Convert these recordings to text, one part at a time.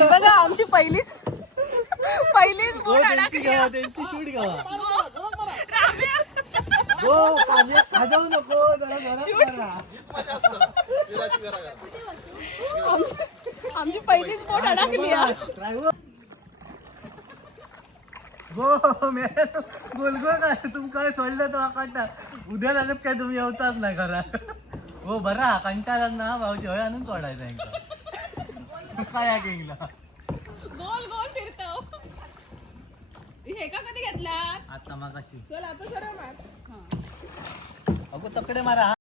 बघा आमची पहिलीच बोट अडकली. त्यांची शूट घ्यावा हो पाण्यात खाजवू नको जरा आमची पहिलीच बोट अडकली. हो मी बोलगो काय तुमका सोडलं तर आकांटा उद्या लागत काय तुम्ही येवताच नाही खरा हो बरा कंटाळा ना भाऊजी हय आणून सोडायचं एकदा काय गेला गोल गोल फिरतो. हे का कधी घेतला आता मागाशी चल आता सरळ मार. अगो तकडे मारा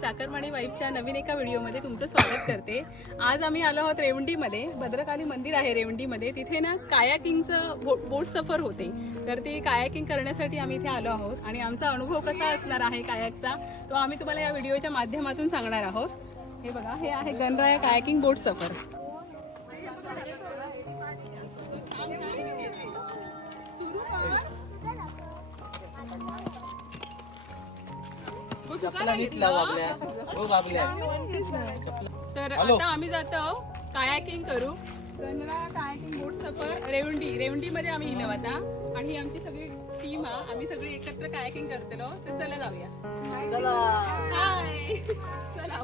साखरमाणी वाईफच्या नवीन एका व्हिडिओमध्ये तुमचं स्वागत करते. आज आम्ही आलो आहोत रेवंडीमध्ये. भद्रकाली मंदिर आहे रेवंडीमध्ये. तिथे ना कायाकिंगचं बोट सफर होते. तर ते कायाकिंग करण्यासाठी आम्ही इथे आलो आहोत आणि आमचा अनुभव कसा असणार आहे कायाकचा तो आम्ही तुम्हाला या व्हिडिओच्या माध्यमातून सांगणार आहोत. हे बघा हे आहे गणराया कायाकिंग बोट सफर. तर आता आम्ही जातो कायाकिंग करू. गणराया कायाकिंग बोट सफर रेवंडी मध्ये आम्ही इलो आता आणि ही आमची सगळी टीम हा आम्ही सगळी एकत्र कायाकिंग करतलो. तर चला जाऊया. चला हाय चला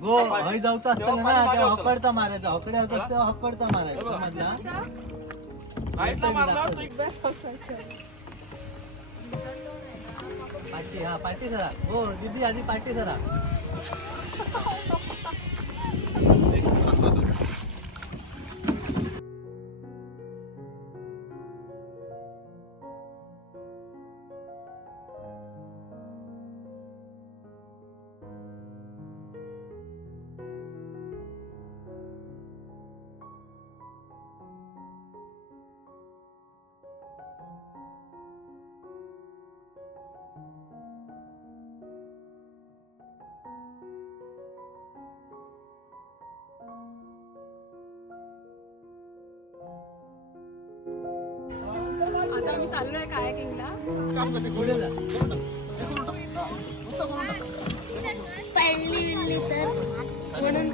गो हय जाऊचा असताना ना हकडता मारायचा हकडे होता हकडता मारायचा समजला पार्टी हा पार्टी करा हो दीदी आधी पार्टी करा. आता आम्ही चाललोय कायाकिंगला. पडली तर म्हणून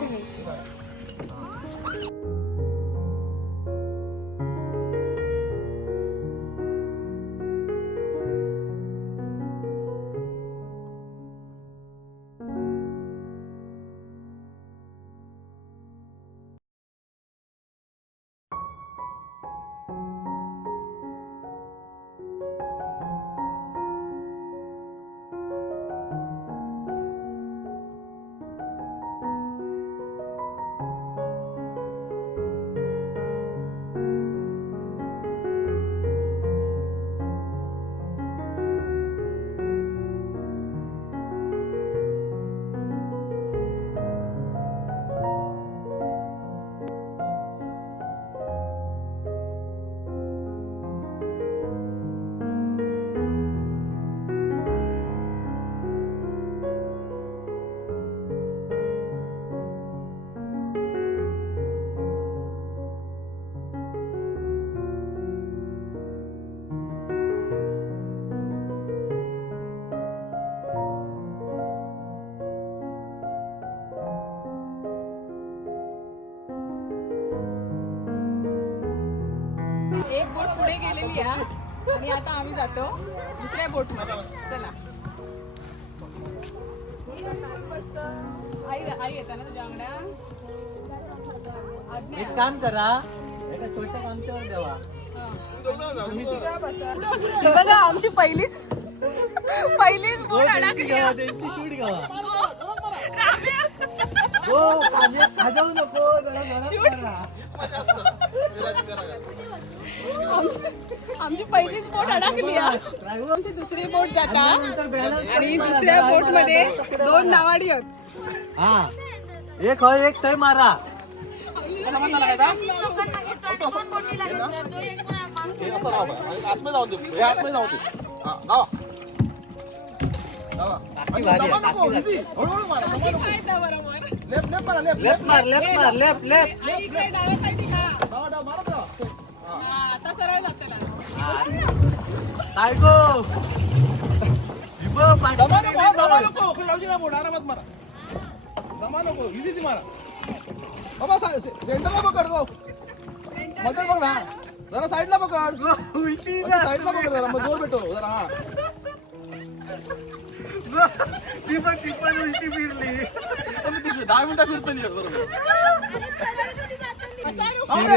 एक बोट पुढे गेलेली आहे आणि आता आम्ही जातो दुसऱ्या बोट मध्ये. चला आई येता ना तुझ्या अंगड्या. एक काम करा एका छोट्या आमच्यावर द्यावा हे बघा आमची पहिलीच बोट अडकली त्यांची शूट घ्यावा हो पाण्यात खाजवू नको जरा जोरात मारा. आमची पहिलीच बोट अडकली आहे. ड्रायव्हर आमची दुसरी बोट जाता नंतर balance आणि करून दुसऱ्या मारा. बोट मध्ये 2 नावाडी आहेत. हा एक हय एक थंय मारा टाकी भारी आहे, टाकी भारी. लेफ्ट मार लेफ्ट आई इकडे डाव्या साईडने खा. हा, आता सरळ जातेला. काय गो विभो पाठी जरा साईडला पकड उलटी साईडला पकड जरा मग जोर भेटो जरा हा ती पण उलटी फिरली 10 मिनिटं फिरतली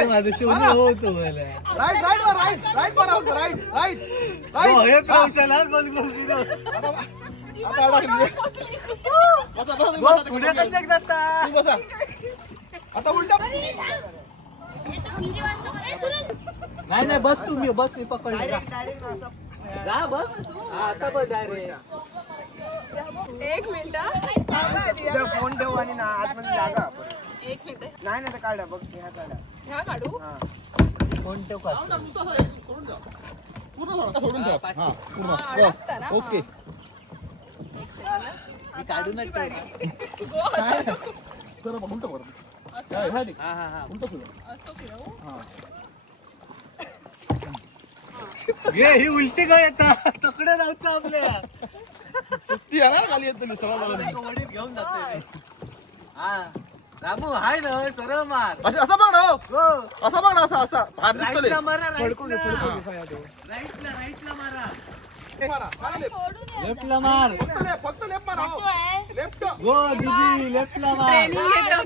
माझं शोध होतो मला राईट राईट राईट राईट मारा राईट राईट हो, हे राईट पावसाला गोल गोल फिरव. आता अडकली बसा बसा गो, पुढे कसे जाता बसा आता उलटा नाही नाही बस मी पकड जा बस हा असा बस डायरेक्ट एक मिनिट हा. फोन ठेवू आणि ना आतमध्ये जागा आपण. एक मिनिट नाही ना तर काढा बघ ह्या काढा ह्या काढू हा कोण ठेव का सोडून द्या पूर्ण सोडा सोडून द्या हा पूर्ण हा, अडकता ना? बस ओके एक सेकंद. मी काढूनच ठेवणार. गो असं. जरा बघ, उलटं कर ह्या ठीक हा उलटं फिरव असं फिरवू. हा घे ही उलटी काय येतात तकडे जाऊचं आपल्या सुट्टी आहे ना खाली येत सरळ वडील घेऊन जातोय हा रामू हाय ना सरळ मार असं बघ ना हो. गो असं बघ ना असा असा हात निघतले राईटला मारा फडकू घे राईटला फडकू घे राईटला मारा मारा मारा लेफ्ट लेफ्टला मार फक्त लेफ्ट मारा हो लेफ्ट गो दीदी लेफ्टला मार ट्रेनिंग घेतात.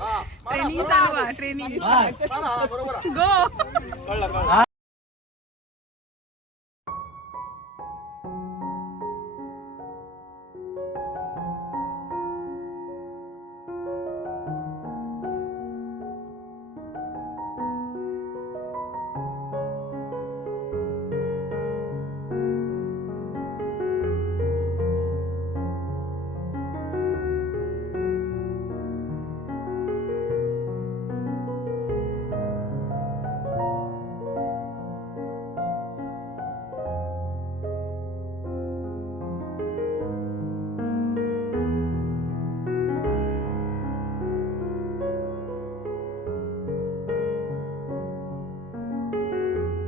हा मारा ट्रेनिंग चालू आहे ट्रेनिंग. मार मारा हा, बरोबर आहे. गो. कळलं कळलं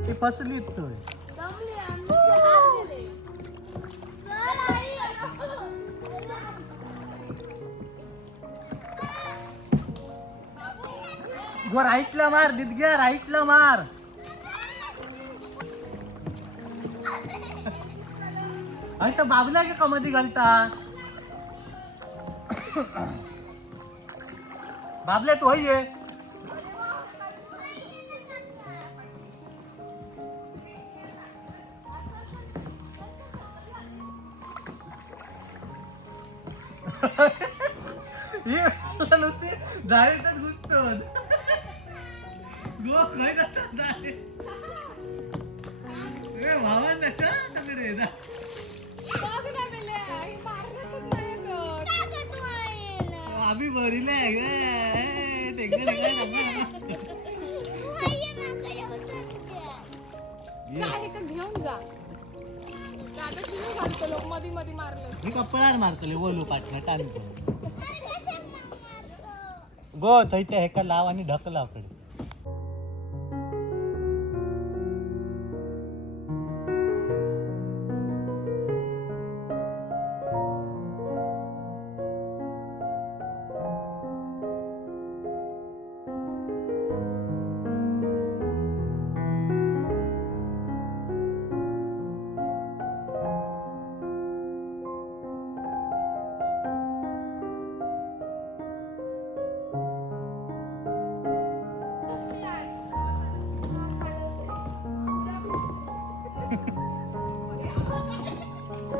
ती फसली तर गो राईटला मार दिदग्या राईटला मार अरे तर बाबला का मध्ये घालता बाबल्या तो ये नुसती जाळीतच घुसतो गो खय जातात जाळे भावा नसा तकडे जा बघ ना मेल्या, आई मारतच नाही गं. आम्ही भरिले जा इथं घेऊन जा. दादा तुम्ही घालतो लोक मध्ये मध्ये मारलं. मी कपड्यावर मारतले बोलू पाठला टाणतो गो थंय त्या हेका लाव आणि ढकला कडे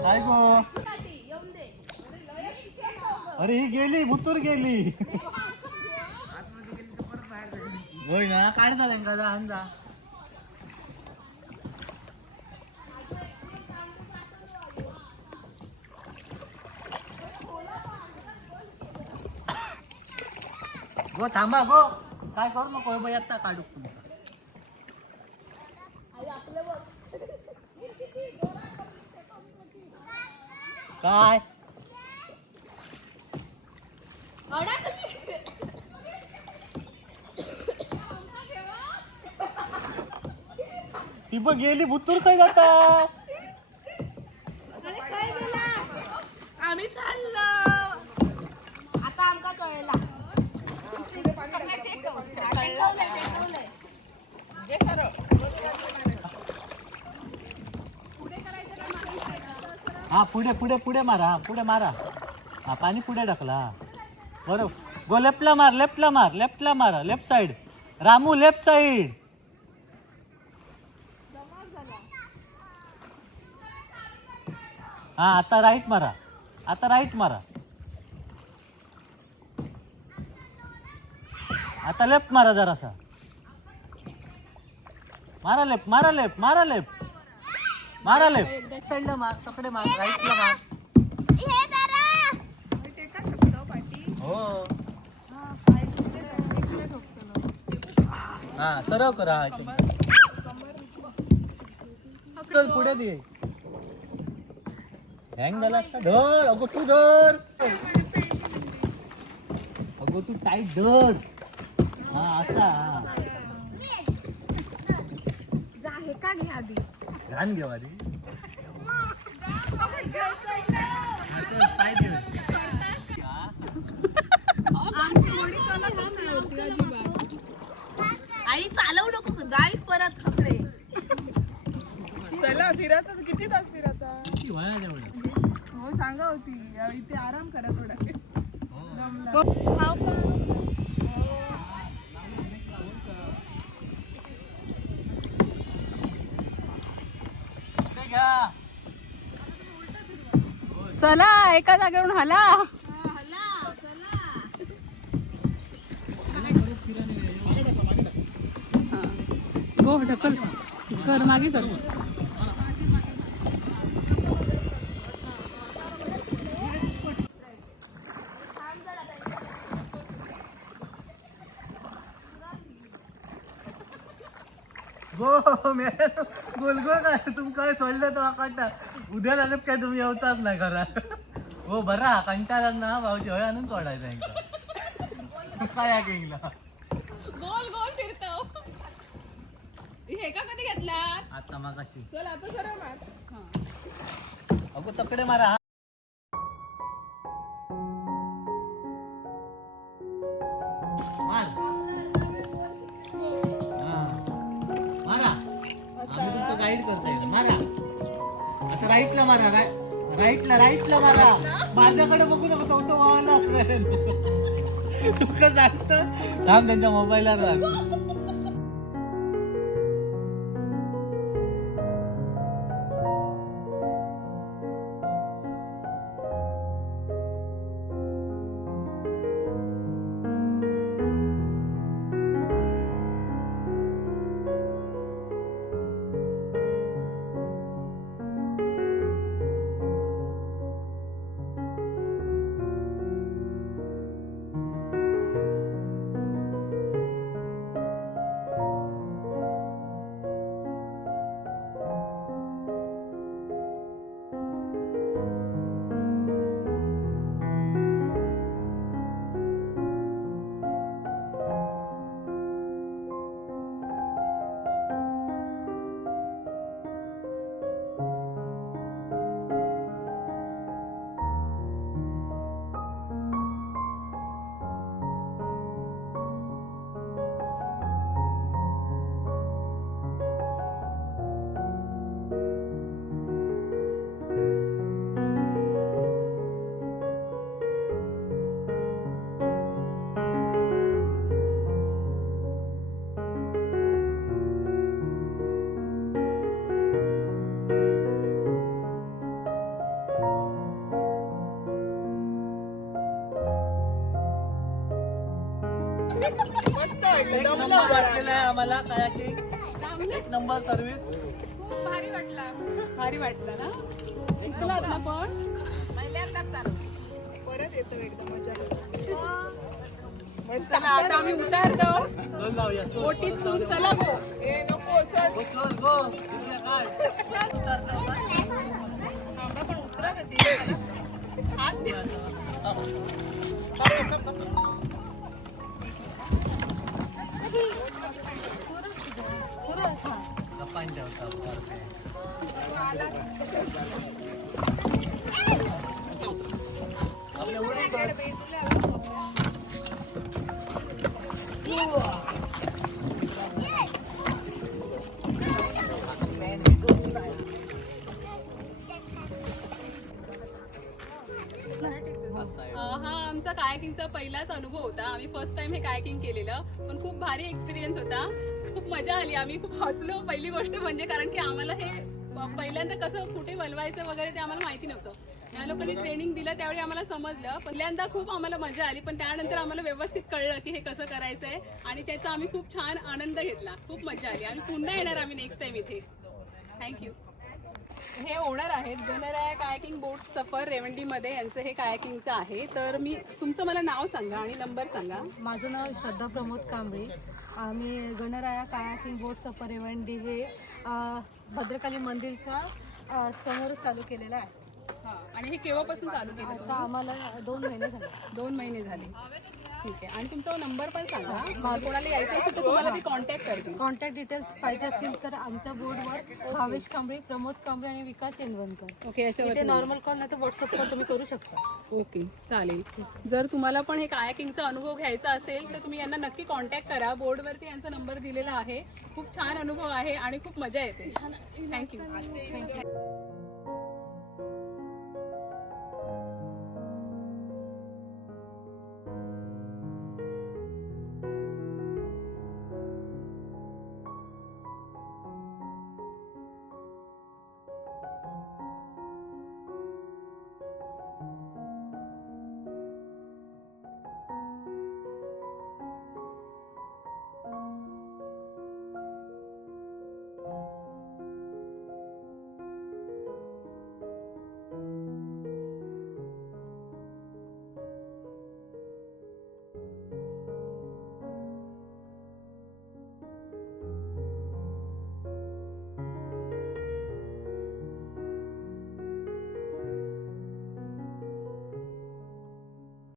काय गो अरे ही गेली बुतूर गेली होय ना काढता त्यांना जा अंदा गो थांबा गो काय करू नको बाई आता काढू तुम्ही काय ती बघ गेली बुतूर काय जाता आम्ही चाललो आता आमका कळला हा पुढे पुढे पुढे मारा हा पुढे मारा हा पाणी पुढे टाकला बरोबर गो लेफ्टला मार left side Ramu left side हा आता राईट मारा आता लेफ्ट मारा जरासा मारा लेफ्ट साइडला मार तकडे मार राईटला मार हो हा सरळ करा चल पुढे दे हँग झाला असता धर अगो तू धर अगो तू टाईट धर हा असा घाण घेऊ आधी आई चालवू नको जाई परत कपडे चला फिरायचं किती तास फिरायचा जेवढा हो सांगा होती यावेळी ते आराम करा थोडा चला एका जागेवरून हाला गो ढकल कर मागे कर गो मेरे गोलगोल काय तुमका काय सोडलं तर वाकाटा उद्या लागत काय तुम्ही येवताच नाही घरा हो बरा कंटाळा ना भाऊजी हय आणून सोडायचा यांका काय गेला गोल गोल फिरतो हे का कधी घेतला आता मागाशी चल आता सरळ मार अगो तकडे मारा मार हा मारा आम्ही तुमचं गाईड करतोय मारा आता राईटला मारा राईटला मारा माझ्याकडे बघू नको तो वाहला असणार तुमचं सांगतं थांब त्यांच्या मोबाईलवर राह एक नंबर वाटलेला आहे आम्हाला कायाकिंग. थांबले. एक नंबर सर्व्हिस. खूप भारी वाटला ना शिकलात ना पण परत येतो एकदम मजा चला आता आम्ही उतारतो दोन लावूया. चल. बोटीत सून चला गो ए नको चल गो, चल, गो. इथल्या काढ. थांबा पण उतरा कशी हात द्या. गप्पांच्या ठेवतात. हा आमचा कायाकिंगचा पहिलाच अनुभव होता. आम्ही फर्स्ट टाइम हे कायाकिंग केलेलं, पण खूप भारी एक्सपिरियन्स होता. खूप मजा आली. आम्ही खूप हसलो पहिली गोष्ट म्हणजे, कारण की आम्हाला हे पहिल्यांदा कसं कुठे वलवायचं वगैरे ते आम्हाला माहिती नव्हतं. या लोकांनी ट्रेनिंग दिलं त्यावेळी आम्हाला समजलं. पहिल्यांदा खूप आम्हाला मजा आली, पण त्यानंतर आम्हाला व्यवस्थित कळलं की हे कसं करायचंय आणि त्याचा आम्ही खूप छान आनंद घेतला. खूप मजा आली. आम्ही पुन्हा येणार आम्ही नेक्स्ट टाइम इथे. थँक्यू. हे ओनर आहेत गणराया कायाकिंग बोट सफर रेवंडीमध्ये. यांचं हे कायाकिंगचं आहे. तर मी तुमचं मला नाव सांगा आणि नंबर सांगा. माझं नाव श्रद्धा प्रमोद कांबळे. आम्ही गणराया कायाकिंग बोट सफर रेवंडी हे भद्रकाली मंदिरच्या समोर चालू केलेलं आहे. हा आणि हे केव्हापासून चालू केलं आता तुम्ही? आम्हाला 2 महिने झाले. 2 महिने झाले. ठीक आहे. आणि तुमचा नंबर पण सांगा. म्हणजे कोणाला यायचं असेल तर तुम्हाला ते कॉन्टॅक्ट करतील. कॉन्टॅक्ट डिटेल्स पाहिजे असतील तर आमच्या बोर्डवर भावेश कांबळे, प्रमोद कांबळे आणि विकास चेंदवनकर ओके इथे याच्यावर नॉर्मल कॉल नाही तर व्हॉट्सअपवर तुम्ही करू शकता. ओके चालेल. जर तुम्हाला पण हे कायाकिंगचा अनुभव घ्यायचा असेल तर तुम्ही यांना नक्की कॉन्टॅक्ट करा. बोर्डवरती यांचा नंबर दिलेला आहे. खूप छान अनुभव आहे आणि खूप मजा येते. थँक्यू.